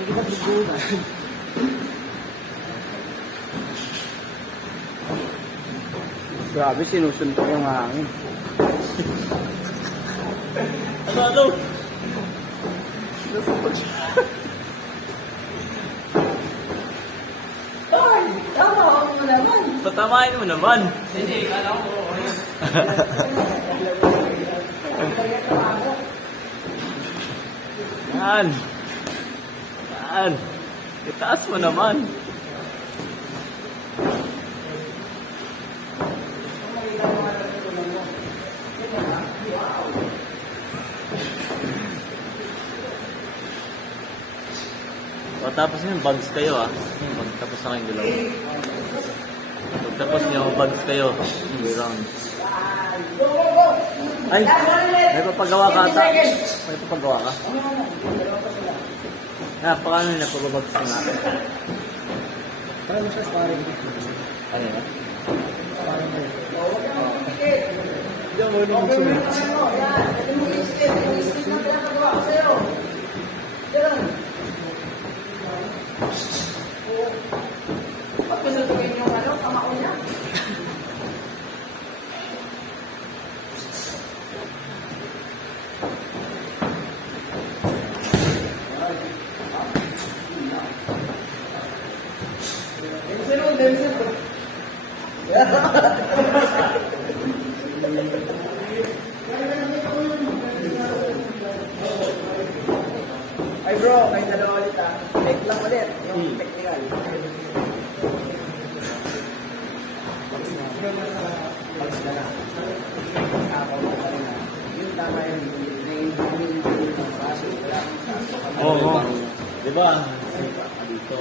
Nagkikapagbugan. Grabe, sinusuntok yung hangin. Ano? Sinusuntok siya. Ay, tama ako mo naman. Patamain mo naman. Hindi, kala ko. Yan. Yan. Itaas mo naman. O tapos yun, bags kayo ah. Tapos na kayong dalawa. Tapos nyo, bags kayo. Hindi round. Ay, may papagawa ka ata. May papagawa ka. Paano yun, napababags na natin. Paano siya sparring? Ano yun? Sparring kayo. Hindi ako marunong magsulit. Pagpasutugin yung kamao niya. Ay bro, may dalawa ulit ah. Take lang ulit, yung technical. Bags na lang. Nakakawa ka rin na. Yung tama yun, na-inhumin yung saso. Wala kang saso. Oo. Diba? Dito.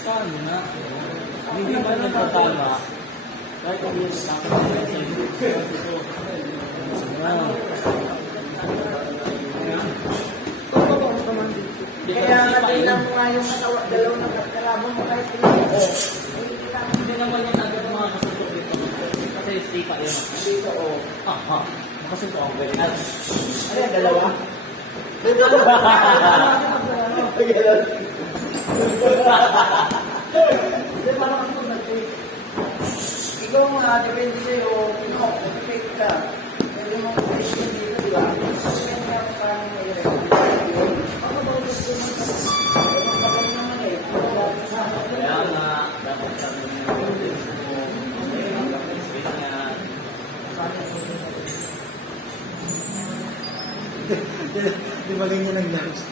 Saan na? Hindi ba nagtatama? Kahit ang yung nakakasaya sa ito. Kaya tingnan mo nga yung dalawang nagkakalabang mo kahit tingnan mo. Hindi naman yung agad mga nasutok dito. Kasi stika yun. Dito o. Aha. Nakasutok ang very nice. Ano yan, dalawa? Hindi, parang kasi kung nag-tweet. Ikaw nga, depende sa'yo, nag-tweet ka. Pwede mo question dito, di ba? Kasi nga ako sa amin may record. Ako ba gusto mo ito? Ewan pa rin naman eh. Kaya nga, dapat kami yung Di ba ganyan ang nerves?